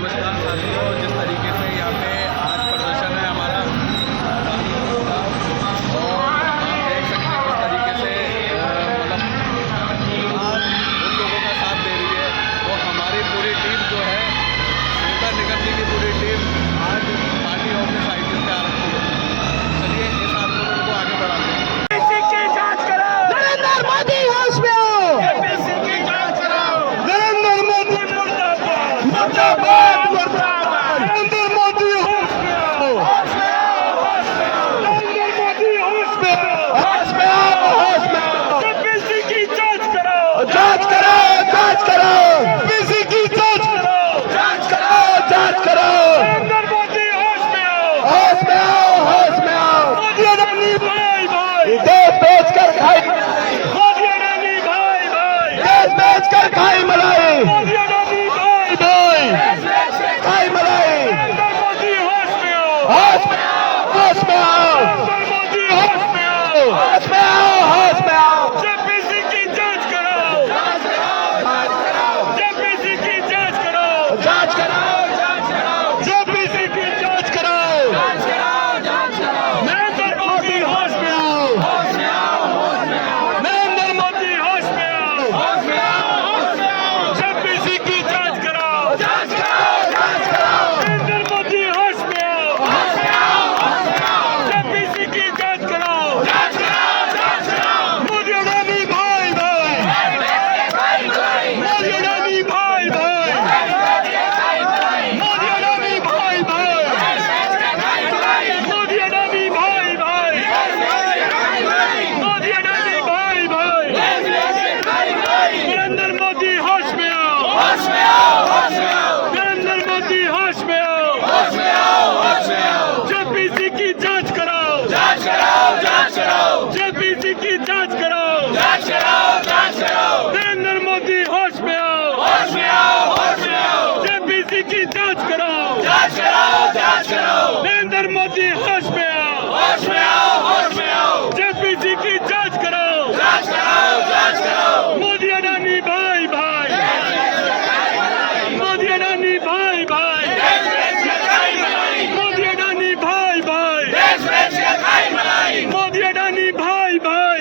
नमस्कार साथियों, जिस तरीके से यहाँ पे आज प्रदर्शन है हमारा और आप देख सकते हैं किस तरीके से मतलब आज उन लोगों का साथ दे रही है। तो हमारी पूरी टीम जो है नगर निगम की पूरी टीम आज पार्टी ऑफिस साइकिल पे आ रखी है। चलिए इस आंदोलन को आगे बढ़ाते हैं। नरेंद्र मोदी होश में आओ, नरेंद्र मोदी मुर्दाबाद, मुर्दाबाद, नरेंद्र मोदी होश में आओ, नरेंद्र मोदी होश में आओ, होश में आओ, होश में आओ। जेपीसी की जांच करो, जांच करो, जांच करो, जेपीसी की जांच करो, जांच करो, जांच करो। नरेंद्र मोदी होश में आओ, होश में आओ, होश में आओ। मोदी अडानी भाई भाई देश बेचकर खाई, मोदी अडानी भाई भाई देश बेचकर खाई मलाई, मोदी अडानी भाई भाई खाई मलाई। नरेंद्र मोदी होश में आओ, होश में आओ, होश में आओ, नरेंद्र मोदी होश में आओ, होश में आओ, होश में आओ। जेपीसी की जांच करो, जांच करो, जांच करो, जेपीसी की जांच करो, जांच करो, जांच करो, जेपीसी की जांच करो, जांच करो, जांच करो। नरेंद्र मोदी होश में आओ, होश में आओ, होश में आओ, नरेंद्र मोदी होश में आओ, होश में आओ, होश में आओ। जेपीसी की जांच करो, जांच करो, जांच करो, नरेंद्र मोदी होश में आओ, होश में आओ, होश में आओ। जेपीसी की जांच करो, जांच करो, जांच करो। मोदी अडानी भाई भाई, मोदी अडानी भाई भाई, मोदी अडानी भाई भाई, मोदी अडानी भाई भाई, मोदी अडानी भाई भाई। नरेंद्र मोदी होश में आओ, होश में आओ, होश में आओ, नरेंद्र मोदी होश में आओ, होश में आओ, होश में आओ। जेपीसी की जांच करो, जांच करो, जांच करो, जेपीसी की जांच करो, जांच करो, जांच करो। नरेंद्र मोदी होश में आओ, होश में आओ, होश में आओ। जेपीसी की जांच करो, जांच करो, जांच करो। नरेंद्र मोदी होश में आओ, होश में आओ, होश में आओ। जेपीसी की जांच करो, जांच करो, जांच करो। मोदी अडानी भाई भाई, मोदी अडानी भाई भाई, मोदी अडानी भाई भाई, मोदी अडानी भाई भाई।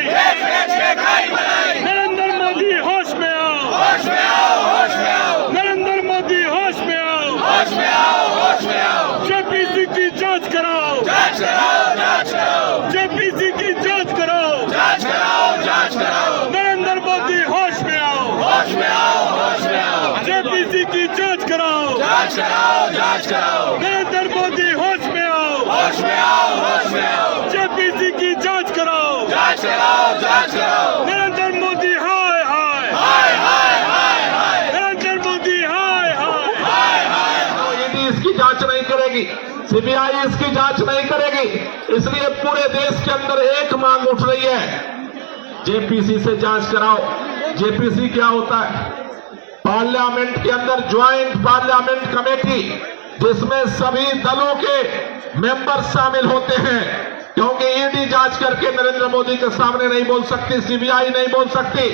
नरेंद्र मोदी होश में आओ, होश में आओ, होश में आओ। नरेंद्र मोदी होश में आओ, होश में आओ, होश में आओ। जेपीसी की जांच करो, जांच करो, जांच करो। जेपीसी की जांच करो, जांच करो, जांच करो। नरेंद्र मोदी होश में आओ, होश में आओ, होश में आओ। जेपीसी की जांच करो, जांच करो, जांच करो। नरेंद्र मोदी होश में आओ, होश में आओ, होश में आओ। जेपीसी की जांच करो, जांच करो, जांच करो। नरेंद्र मोदी हाय हाय, हाय हाय, हाय हाय। नरेंद्र मोदी हाय हाय, हाय हाय। ईडी इसकी जांच नहीं करेगी, सीबीआई इसकी जांच नहीं करेगी। इसलिए पूरे देश के अंदर एक मांग उठ रही है, जेपीसी से जांच कराओ। जेपीसी क्या होता है? पार्लियामेंट के अंदर ज्वाइंट पार्लियामेंट कमेटी, जिसमें सभी दलों के मेंबर शामिल होते हैं, क्योंकि ईडी जांच करके नरेंद्र मोदी के सामने नहीं बोल सकती, सीबीआई नहीं बोल सकती।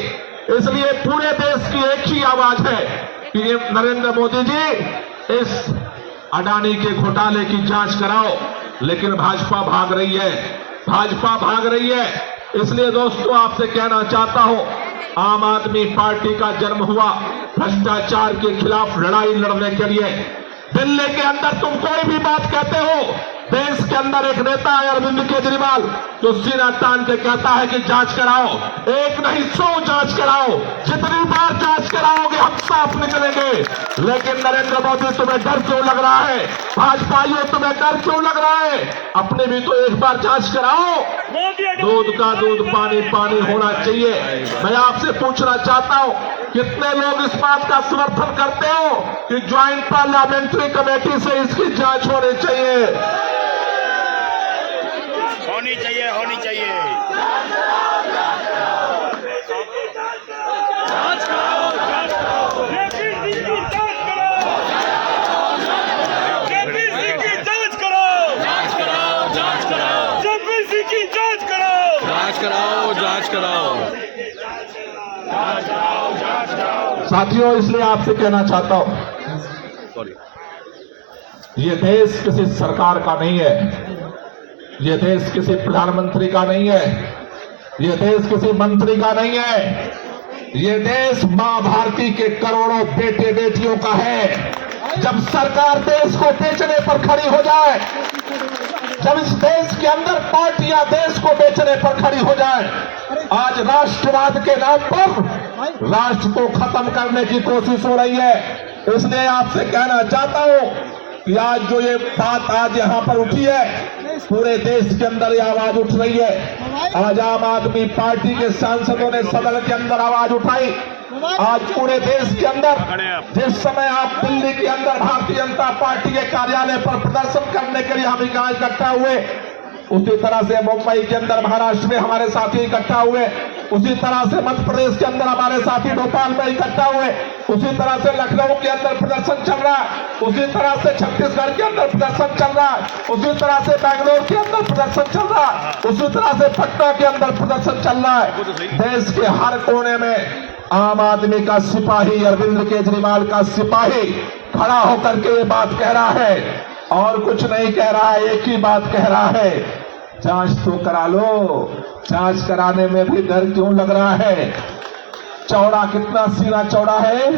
इसलिए पूरे देश की एक ही आवाज है कि नरेंद्र मोदी जी इस अडानी के घोटाले की जांच कराओ। लेकिन भाजपा भाग रही है, भाजपा भाग रही है। इसलिए दोस्तों आपसे कहना चाहता हूं, आम आदमी पार्टी का जन्म हुआ भ्रष्टाचार के खिलाफ लड़ाई लड़ने के लिए। दिल्ली के अंदर तुम कोई भी बात कहते हो, देश के अंदर एक नेता है अरविंद केजरीवाल, जो सीना तान के कहता है कि जांच कराओ। एक नहीं 100 जांच कराओ, जितनी बार जांच कराओगे हम साफ निकलेंगे। लेकिन नरेंद्र मोदी तुम्हें डर क्यों लग रहा है? भाजपाइयों तुम्हें डर क्यों लग रहा है? अपने भी तो एक बार जांच कराओ। दूध का दूध, पानी पानी होना चाहिए। मैं आपसे पूछना चाहता हूं, कितने लोग इस बात का समर्थन करते हो कि ज्वाइंट पार्लियामेंट्री कमेटी से इसकी जांच होनी चाहिए? होनी चाहिए, होनी चाहिए। जेपीसी की जांच करो, जांच करो, जांच करो। जेपीसी की जांच करो, जांच कराओ, जांच कराओ। साथियों, इसलिए आपसे कहना चाहता हूं, सॉरी। ये देश किसी सरकार का नहीं है, ये देश किसी प्रधानमंत्री का नहीं है, ये देश किसी मंत्री का नहीं है, ये देश मां भारती के करोड़ों बेटे बेटियों का है। जब सरकार देश को बेचने पर खड़ी हो जाए, जब इस देश के अंदर पार्टियां देश को बेचने पर खड़ी हो जाए, आज राष्ट्रवाद के नाम पर राष्ट्र को खत्म करने की कोशिश हो रही है। इसलिए आपसे कहना चाहता हूं कि आज जो ये बात आज यहां पर उठी है, पूरे देश के अंदर ये आवाज उठ रही है। आज आम आदमी पार्टी के सांसदों ने सदन के अंदर आवाज उठाई। आज पूरे देश के अंदर जिस समय आप दिल्ली के अंदर भारतीय जनता पार्टी के कार्यालय पर प्रदर्शन करने के लिए हम इकट्ठा हुए, उसी तरह से मुंबई के अंदर महाराष्ट्र में हमारे साथी इकट्ठा हुए, उसी तरह से मध्य प्रदेश के अंदर हमारे साथी भोपाल में इकट्ठा हुए, उसी तरह से लखनऊ के अंदर प्रदर्शन चल रहा है, उसी तरह से छत्तीसगढ़ के अंदर प्रदर्शन चल रहा है, उसी तरह से बैंगलोर के अंदर प्रदर्शन चल रहा है, उसी तरह से पटना के अंदर प्रदर्शन चल रहा है। देश के हर कोने में आम आदमी का सिपाही, अरविंद केजरीवाल का सिपाही खड़ा होकर के ये बात कह रहा है और कुछ नहीं कह रहा है, एक ही बात कह रहा है, जांच तो करा लो। जांच कराने में भी डर क्यों लग रहा है? चौड़ा कितना सीना चौड़ा है?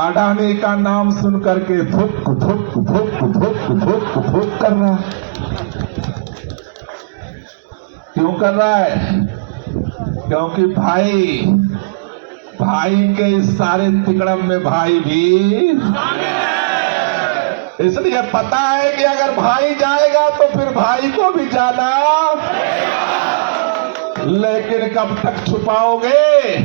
अडानी का नाम सुन करके धुक धुक धुक धुक धुक धुक कर रहा है। क्यों कर रहा है? क्योंकि भाई के इस सारे तिकड़म में भाई भी, इसलिए पता है कि अगर भाई जाएगा तो फिर भाई को भी जाना, लेकिन कब तक छुपाओगे?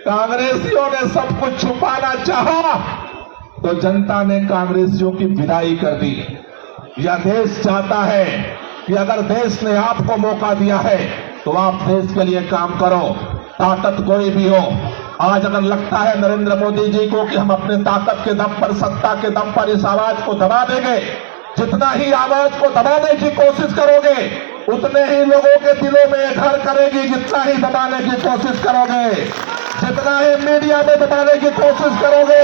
कांग्रेसियों ने सब कुछ छुपाना चाहा तो जनता ने कांग्रेसियों की विदाई कर दी। यह देश चाहता है कि अगर देश ने आपको मौका दिया है तो आप देश के लिए काम करो, ताकत कोई भी हो। आज अगर लगता है नरेंद्र मोदी जी को कि हम अपने ताकत के दम पर, सत्ता के दम पर इस आवाज को दबा देंगे, जितना ही आवाज को दबाने की कोशिश करोगे उतने ही लोगों के दिलों में घर करेगी। जितना ही दबाने की कोशिश करोगे, जितना ही मीडिया में दबाने की कोशिश करोगे,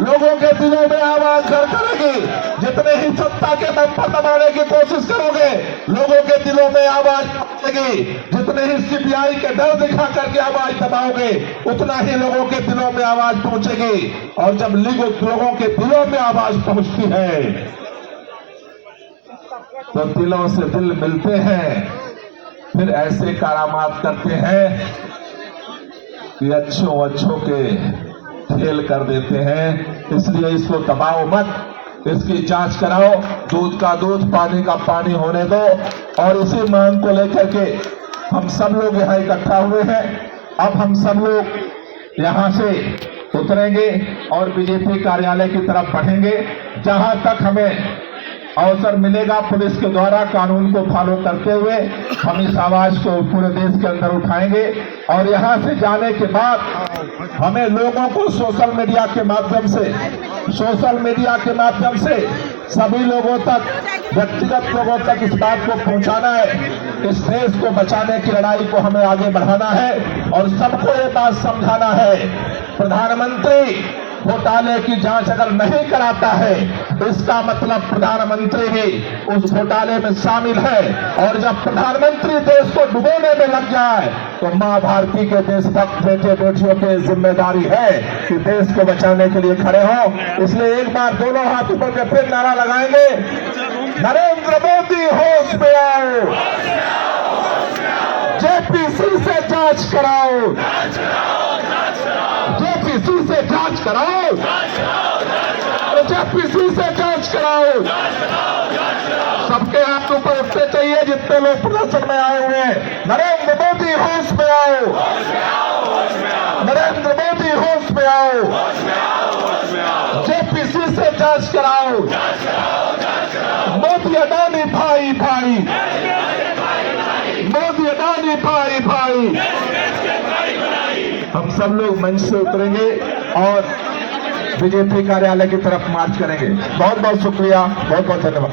लोगों के दिलों में आवाज घर करेगी। जितने ही सत्ता के दम पर दबाने की कोशिश करोगे, लोगों के दिलों में आवाज पहुंचेगी। जितने ही सीबीआई के डर दिखा करके आवाज दबाओगे, उतना ही लोगों के दिलों में आवाज पहुंचेगी। और जब लोगों के दिलों में आवाज पहुंचती है तो दिलों से दिल मिलते हैं, फिर ऐसे करामात करते हैं कि अच्छों के खेल कर देते हैं। इसलिए इसको दबाओ मत, इसकी जांच कराओ, दूध का दूध, पानी का पानी होने दो। और इसी मांग को लेकर के हम सब लोग यहाँ इकट्ठा हुए हैं। अब हम सब लोग यहाँ से उतरेंगे और बीजेपी कार्यालय की तरफ बढ़ेंगे। जहां तक हमें अवसर मिलेगा, पुलिस के द्वारा कानून को फॉलो करते हुए हम इस आवाज को पूरे देश के अंदर उठाएंगे। और यहां से जाने के बाद हमें लोगों को सोशल मीडिया के माध्यम से सभी लोगों तक, व्यक्तिगत लोगों तक इस बात को पहुंचाना है। इस देश को बचाने की लड़ाई को हमें आगे बढ़ाना है और सबको ये बात समझाना है, प्रधानमंत्री घोटाले की जांच अगर नहीं कराता है, इसका मतलब प्रधानमंत्री भी उस घोटाले में शामिल है। और जब प्रधानमंत्री देश को डुबोने में लग जाए तो मां भारती के देशभक्त बेटे बेटियों की जिम्मेदारी है कि देश को बचाने के लिए खड़े हो। इसलिए एक बार दोनों हाथ ऊपर के फिर नारा लगाएंगे, नरेंद्र मोदी होश में आओ, जेपीसी से जांच कराओ, जेपीसी से जांच कराओ, जेपीसी से जांच कराओ। सबके हाथ ऊपर उठने चाहिए जितने लोग प्रदर्शन में आए हुए हैं। नरेंद्र मोदी होश में आओ, नरेंद्र मोदी होश में आओ, जेपीसी से जांच कराओ। मोदी अडानी भाई भाई, मोदी अडानी भाई भाई। हम सब लोग मंच से उतरेंगे और बीजेपी कार्यालय की तरफ मार्च करेंगे। बहुत बहुत शुक्रिया, बहुत बहुत धन्यवाद।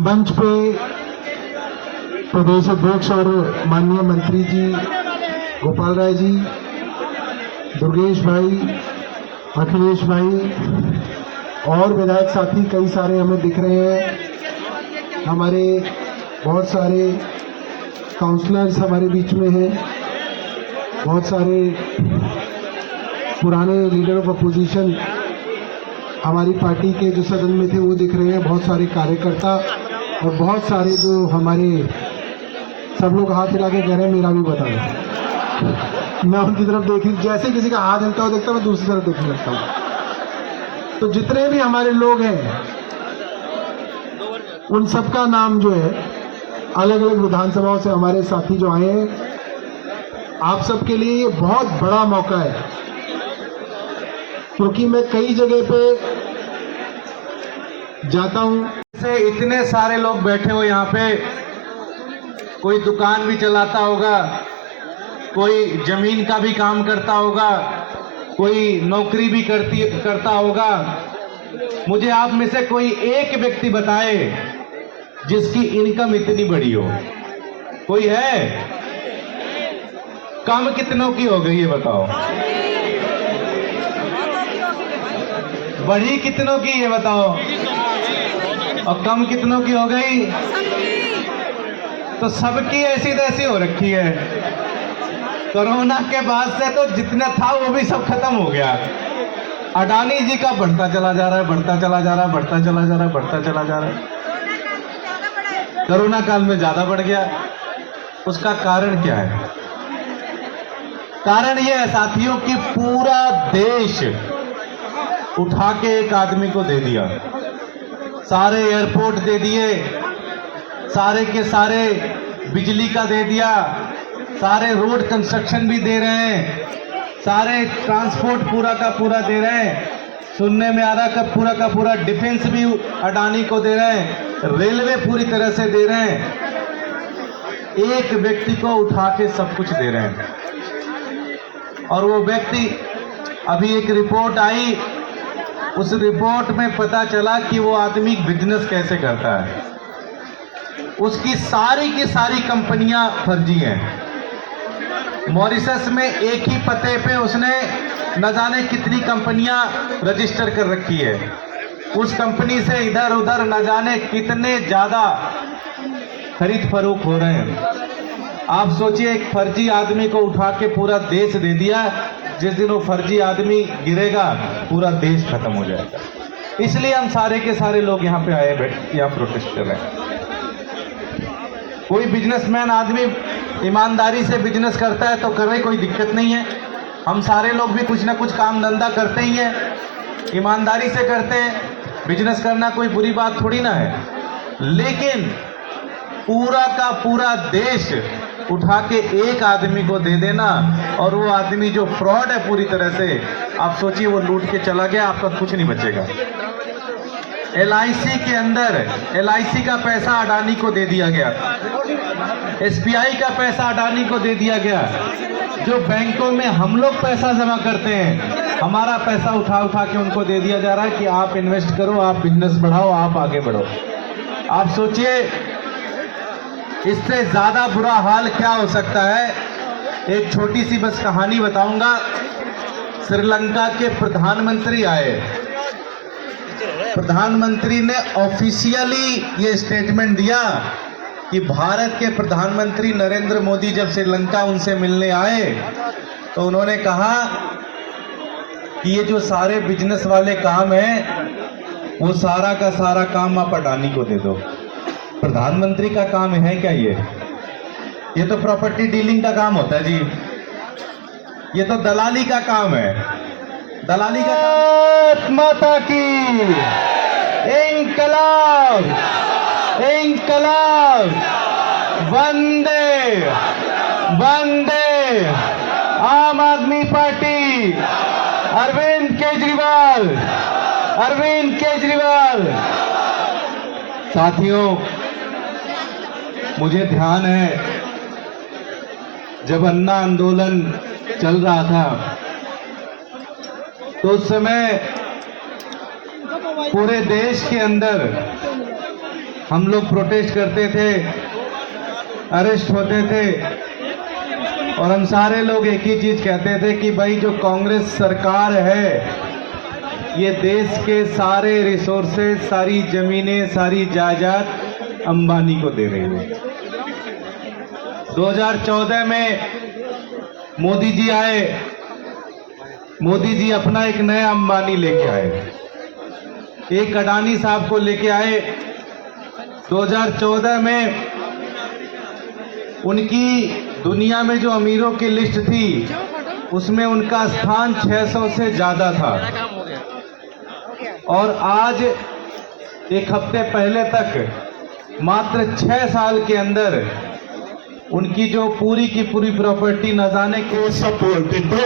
मंच पे प्रदेश अध्यक्ष और माननीय मंत्री जी गोपाल राय जी, दुर्गेश भाई, अखिलेश भाई और विधायक साथी कई सारे हमें दिख रहे हैं। हमारे बहुत सारे काउंसलर्स हमारे बीच में हैं, बहुत सारे पुराने लीडर ऑफ अपोजिशन हमारी पार्टी के जो सदन में थे वो दिख रहे हैं, बहुत सारे कार्यकर्ता और बहुत सारे जो हमारे सब लोग हाथ हिला के कह रहे हैं मेरा भी बता दो। मैं उनकी तरफ देखी, जैसे किसी का हाथ हिलता हुआ देखता हूँ मैं दूसरी तरफ देखने लगता हूँ। तो जितने भी हमारे लोग हैं उन सबका नाम जो है अलग अलग विधानसभाओं से हमारे साथी जो आए हैं, आप सबके लिए ये बहुत बड़ा मौका है, क्योंकि मैं कई जगह पे जाता हूं। से इतने सारे लोग बैठे हो यहाँ पे, कोई दुकान भी चलाता होगा, कोई जमीन का भी काम करता होगा, कोई नौकरी भी करता होगा। मुझे आप में से कोई एक व्यक्ति बताए जिसकी इनकम इतनी बड़ी हो। कोई है? कम कितनों की हो गई ये बताओ, बड़ी कितनों की ये बताओ, और कम कितनों की हो गई? तो सबकी ऐसी तैसी हो रखी है। कोरोना के बाद से तो जितना था वो भी सब खत्म हो गया। अडानी जी का बढ़ता चला जा रहा है, बढ़ता चला जा रहा है, बढ़ता चला जा रहा है, बढ़ता चला जा रहा है। कोरोना काल में ज्यादा बढ़ गया। उसका कारण क्या है? कारण यह है साथियों कि पूरा देश उठा के एक आदमी को दे दिया। सारे एयरपोर्ट दे दिए, सारे के सारे बिजली का दे दिया, सारे रोड कंस्ट्रक्शन भी दे रहे हैं, सारे ट्रांसपोर्ट पूरा का पूरा दे रहे हैं। सुनने में आ रहा है पूरा का पूरा डिफेंस भी अडानी को दे रहे हैं, रेलवे पूरी तरह से दे रहे हैं। एक व्यक्ति को उठा के सब कुछ दे रहे हैं। और वो व्यक्ति, अभी एक रिपोर्ट आई, उस रिपोर्ट में पता चला कि वो आदमी बिजनेस कैसे करता है। उसकी सारी की सारी कंपनियां फर्जी हैं। मॉरिशस में एक ही पते पे उसने न जाने कितनी कंपनियां रजिस्टर कर रखी है। उस कंपनी से इधर उधर न जाने कितने ज्यादा खरीद फरोख्त हो रहे हैं। आप सोचिए, एक फर्जी आदमी को उठा के पूरा देश दे दिया। जिस दिन वो फर्जी आदमी गिरेगा पूरा देश खत्म हो जाएगा। इसलिए हम सारे के सारे लोग यहाँ पे आए, यहाँ प्रोटेस्ट कर रहे हैं। कोई बिजनेसमैन आदमी ईमानदारी से बिजनेस करता है तो करे, कोई दिक्कत नहीं है। हम सारे लोग भी कुछ ना कुछ काम धंधा करते ही हैं, ईमानदारी से करते हैं। बिजनेस करना कोई बुरी बात थोड़ी ना है। लेकिन पूरा का पूरा देश उठा के एक आदमी को दे देना, और वो आदमी जो फ्रॉड है पूरी तरह से, आप सोचिए वो लूट के चला गया, आपका कुछ नहीं बचेगा। LIC के अंदर LIC का पैसा अडानी को दे दिया गया, SBI का पैसा अडानी को दे दिया गया। जो बैंकों में हम लोग पैसा जमा करते हैं, हमारा पैसा उठा उठा के उनको दे दिया जा रहा है कि आप इन्वेस्ट करो, आप बिजनेस बढ़ाओ, आप आगे बढ़ो। आप सोचिए इससे ज्यादा बुरा हाल क्या हो सकता है। एक छोटी सी बस कहानी बताऊंगा। श्रीलंका के प्रधानमंत्री आए, प्रधानमंत्री ने ऑफिशियली ये स्टेटमेंट दिया कि भारत के प्रधानमंत्री नरेंद्र मोदी जब श्रीलंका उनसे मिलने आए तो उन्होंने कहा कि ये जो सारे बिजनेस वाले काम हैं वो सारा का सारा काम आप अडानी को दे दो। प्रधानमंत्री का काम है क्या ये तो प्रॉपर्टी डीलिंग का काम होता है जी, ये तो दलाली का काम है। दलाली का काम। माता की इंकलाब, इंकलाब, वंदे वंदे आम आदमी पार्टी, अरविंद केजरीवाल, अरविंद केजरीवाल। साथियों, मुझे ध्यान है जब अन्ना आंदोलन चल रहा था तो उस समय पूरे देश के अंदर हम लोग प्रोटेस्ट करते थे, अरेस्ट होते थे, और हम सारे लोग एक ही चीज कहते थे कि भाई जो कांग्रेस सरकार है ये देश के सारे रिसोर्सेज, सारी जमीनें, सारी जायदाद अंबानी को दे रही है। 2014 में मोदी जी आए, मोदी जी अपना एक नया अंबानी लेके आए, एक अडानी साहब को लेके आए। 2014 में उनकी दुनिया में जो अमीरों की लिस्ट थी उसमें उनका स्थान 600 से ज्यादा था, और आज एक हफ्ते पहले तक मात्र 6 साल के अंदर उनकी जो पूरी की पूरी प्रॉपर्टी न जाने को सपोर्ट दो,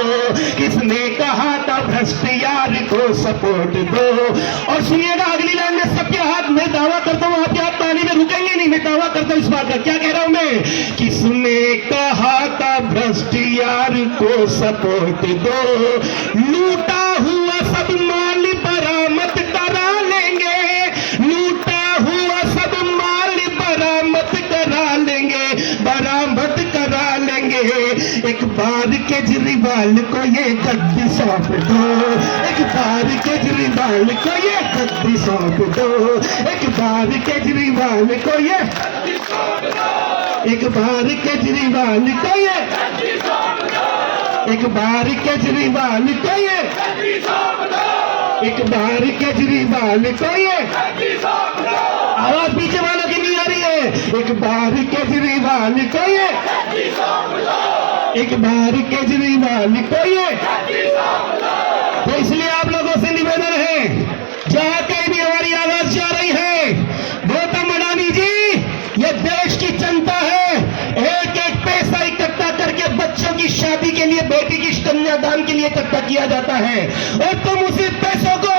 किसने कहा था भ्रष्ट यार को सपोर्ट दो। और सुनिएगा अगली लाइन में, सबके हाथ में दावा करता हूँ, आपके हाथ पानी में रुकेंगे नहीं, मैं दावा करता हूँ इस बात का। क्या कह रहा हूं मैं? किसने कहा था भ्रष्ट यार को सपोर्ट दो, लूटा हुआ सब माल बरामद करा लेंगे, लूटा हुआ सब माल बरामद करा लेंगे, बरामद करा लेंगे। एक बार केजरीवाल को ये गद्दी सौंप दो, एक बार केजरीवाल को ये गद्दी सौंप दो, एक बार केजरीवाल को ये, एक बार केजरीवाल को ये, एक बार केजरीवाल को ये, एक बार केजरीवाल को ये। आवाज पीछे वालों की नहीं आ रही है। एक बार केजरीवाल को ये, एक बार केजरीवाल को ये। तो इसलिए आप लोगों से निवेदन है, जहां कहीं भी हमारी आवाज जा रही है, गौतम अडानी जी, ये देश की जनता है, एक एक पैसा इकट्ठा करके बच्चों की शादी के लिए, बेटी की कन्यादान के लिए इकट्ठा किया जाता है, और तुम उसी पैसों को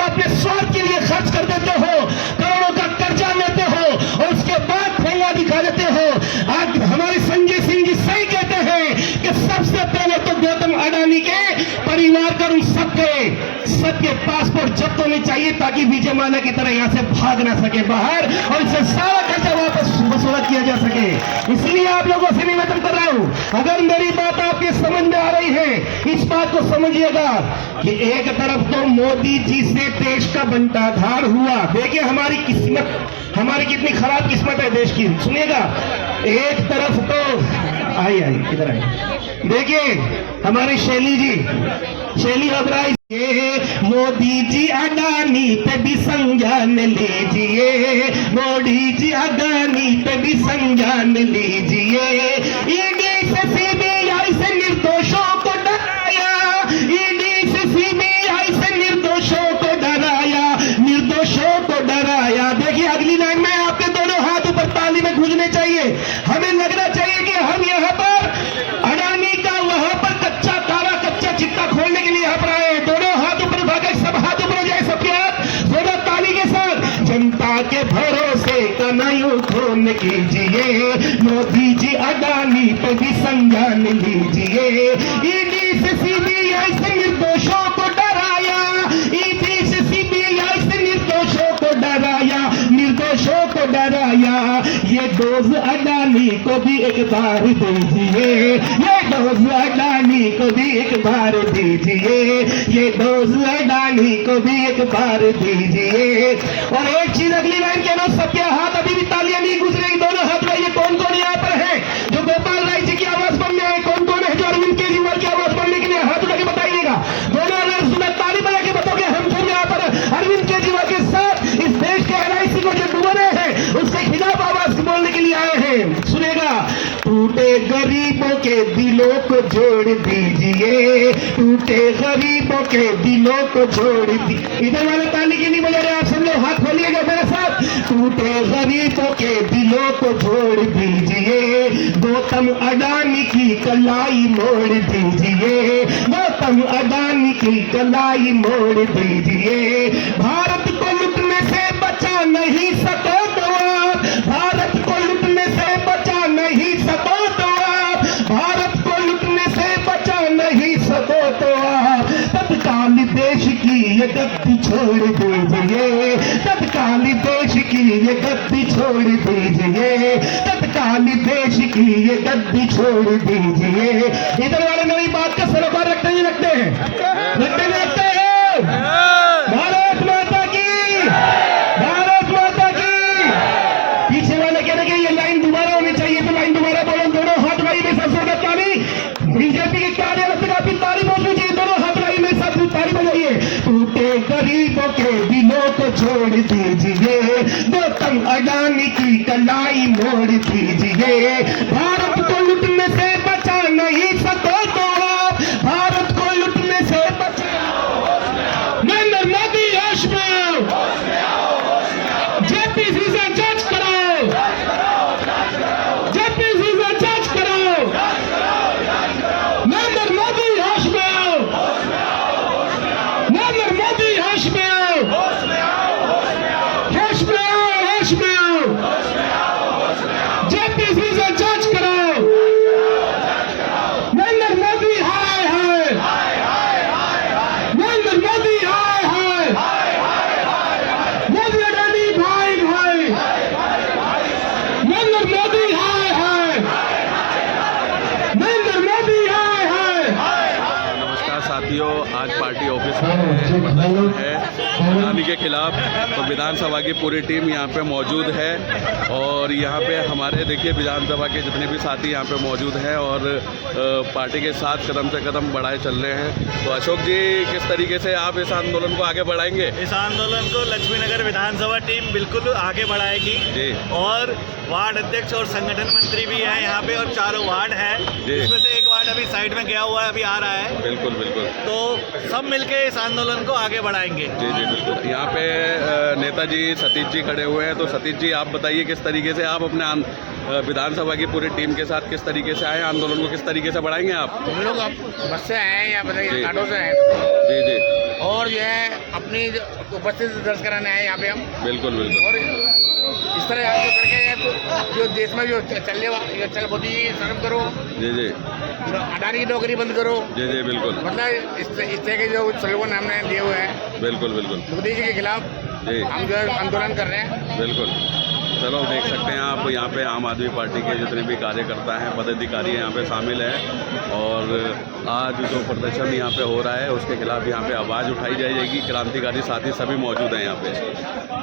अपने स्वार्थ के लिए खर्च कर देते हो, करोड़ों का कर्जा लेते हो, और उसके बाद ठेंगा दिखा देते हो। आज हमारे संजय सिंह जी सही कहते हैं कि सबसे पहले तो गौतम अडानी के परिवार का उन सबके पासपोर्ट जब्त होने चाहिए, ताकि विजय माल्या की तरह यहाँ से भाग ना सके बाहर, और इससे सारा खर्चा वापस वसूला किया जा सके। इसलिए आप लोगों से निवेदन कर रहा हूं, अगर मेरी बात आपके समझ में आ रही है, इस बात को समझिएगा कि एक तरफ तो मोदी जी से देश का बंटाधार हुआ। देखिए हमारी किस्मत, हमारी कितनी खराब किस्मत है देश की। सुनिएगा, एक तरफ तो आई इधर आई, देखिए हमारी शैली अबराई, मोदी जी अडानी पे भी संज्ञान लीजिए, मोदी जी अडानी पे भी संज्ञान लीजिए। ईडी से सीबीआई से निर्दोषों को डराया, ईडी से सीबीआई से निर्दोषों को डराया, निर्दोषों को डराया। देखिए अगली लाइन में आपके दोनों हाथ ऊपर ताली में गूंजने चाहिए। हमें लगना चाहिए कि हम यहाँ पर अडानी का वहां पर कच्चा चिट्टा खोलने के लिए यहाँ पर आए। दोनों हाथ ऊपर उठाकर, सब हाथ ऊपर हो जाए, सबके हाथ जोरदार ताली के साथ। जनता के भरोसे का नयू खून कीजिए, मोदी जी अडानी पे भी संज्ञान लीजिए। ईडी से सीबीआई से निर्दोषों को डराया, ईडी से सीबीआई से निर्दोषों को डराया, निर्दोषों को डराया। ये डोज अडानी को भी एक बार दीजिए, ये डोज अडानी को भी एक बार दीजिए, ये डोज अडानी को भी एक बार दीजिए। और एक चीज अगली लाइन के अंदर, सबके हाथ अभी भी तालियां नहीं गूंज रही, दोनों हाथ में। ये कौन कौन यहाँ पर है जो गोपाल राय जी की आवाज बनने आए? कौन कौन है जो अरविंद केजरीवाल की आवाज बनने के लिए? हाथ उठा के बताइएगा। दोनों अगर ताली बजा के बताओगे, हम सब यहाँ पर अरविंद केजरीवाल के साथ इस देश के LIC को जो डूब रहे हैं उसके खिलाफ आवाज बोलने के लिए आए हैं। सुनेगा, टूटे गरीबों के दिलों को जोड़ दीजिए, टूटे गरीबों के दिलों को जोड़ दीजिए। इधर वाले ताली की नहीं बजा रहे, आप सब लोग हाथ खोलिएगा मेरे साथ। टूटे गरीबों के दिलों को जोड़ दीजिए, गौतम अडानी की कलाई मोड़ दीजिए, गौतम अडानी की कलाई मोड़ दीजिए। भारत को लुटने से बचा नहीं सको तो आप, भारत को लुटने से बचा नहीं सको तो आप, भारत को लुटने से बचा नहीं सको तो आप, तत्काल देश की ये गद्दी छोड़ दीजिए, तत्काल देश की ये गद्दी छोड़ दीजिए, तत्काल देश की ये गद्दी छोड़ दीजिए। इधर वाले मेरी बात का सरोकार रखते हैं, रखते हैं। गरीबों के दिलों को छोड़ दीजिए, गौतम अडानी की कलाई मोड़ दीजिए। भारत को लुटने से बचा नहीं सको तो आप, भारत को लुटने से बचा। नरेंद्र मोदी होश में आओ, जेपीसी से जांच कराओ, जेपीसी से जांच कराओ। नरेंद्र मोदी होश में आओ, नरेंद्र मोदी होश में आओ, होश में आओ, होश में आओ। जेपीसी से जांच कराओ। नरेंद्र मोदी हाय हाय, नरेंद्र मोदी हाय हाय, मोदी अडानी भाई भाई, नरेंद्र मोदी हाय हाय, नरेंद्र मोदी हाय हाय। नमस्कार साथियों, आज पार्टी ऑफिस में प्रदर्शन है अडानी के खिलाफ। तो विधानसभा की पूरी टीम यहाँ पे मौजूद है और यहाँ पे हमारे देखिए विधानसभा के जितने भी साथी यहाँ पे मौजूद हैं और पार्टी के साथ कदम से कदम बढ़ाए चल रहे हैं। तो अशोक जी, किस तरीके से आप इस आंदोलन को आगे बढ़ाएंगे? इस आंदोलन को लक्ष्मीनगर विधानसभा टीम बिल्कुल आगे बढ़ाएगी जी। और वार्ड अध्यक्ष और संगठन मंत्री भी हैं यहाँ पे और 4 वार्ड है, जिसमें से एक वार्ड अभी साइड में गया हुआ है, अभी आ रहा है। बिल्कुल बिल्कुल। तो सब मिलके इस आंदोलन को आगे बढ़ाएंगे। जी जी बिल्कुल। यहाँ पे नेताजी सतीश जी खड़े हुए हैं। तो सतीश जी, आप बताइए किस तरीके से आप अपने विधानसभा की पूरी टीम के साथ किस तरीके से आए, आंदोलन को किस तरीके से बढ़ाएंगे आप? हम लोग बस से आए हैं या जी। बताइए ऑटो से आए जी जी और जो है अपनी उपस्थिति दर्ज कराने आए यहाँ पे हम। बिल्कुल बिल्कुल। और इस तरह आगे करके जो देश में जो चल मोदी शर्म करो, जी जी अडानी की नौकरी बंद करो, जी जी बिल्कुल। मतलब इस तरह के जो स्लोगन हमने दिए हुए हैं बिल्कुल बिल्कुल। मोदी जी के खिलाफ जी हम जो है आंदोलन कर रहे हैं। बिल्कुल। चलो, देख सकते हैं आप यहाँ पे आम आदमी पार्टी के जितने भी कार्यकर्ता हैं, पदाधिकारी यहाँ पे शामिल हैं और आज जो प्रदर्शन यहाँ पे हो रहा है उसके खिलाफ यहाँ पे आवाज़ उठाई जाएगी। क्रांतिकारी साथी सभी मौजूद हैं यहाँ पे।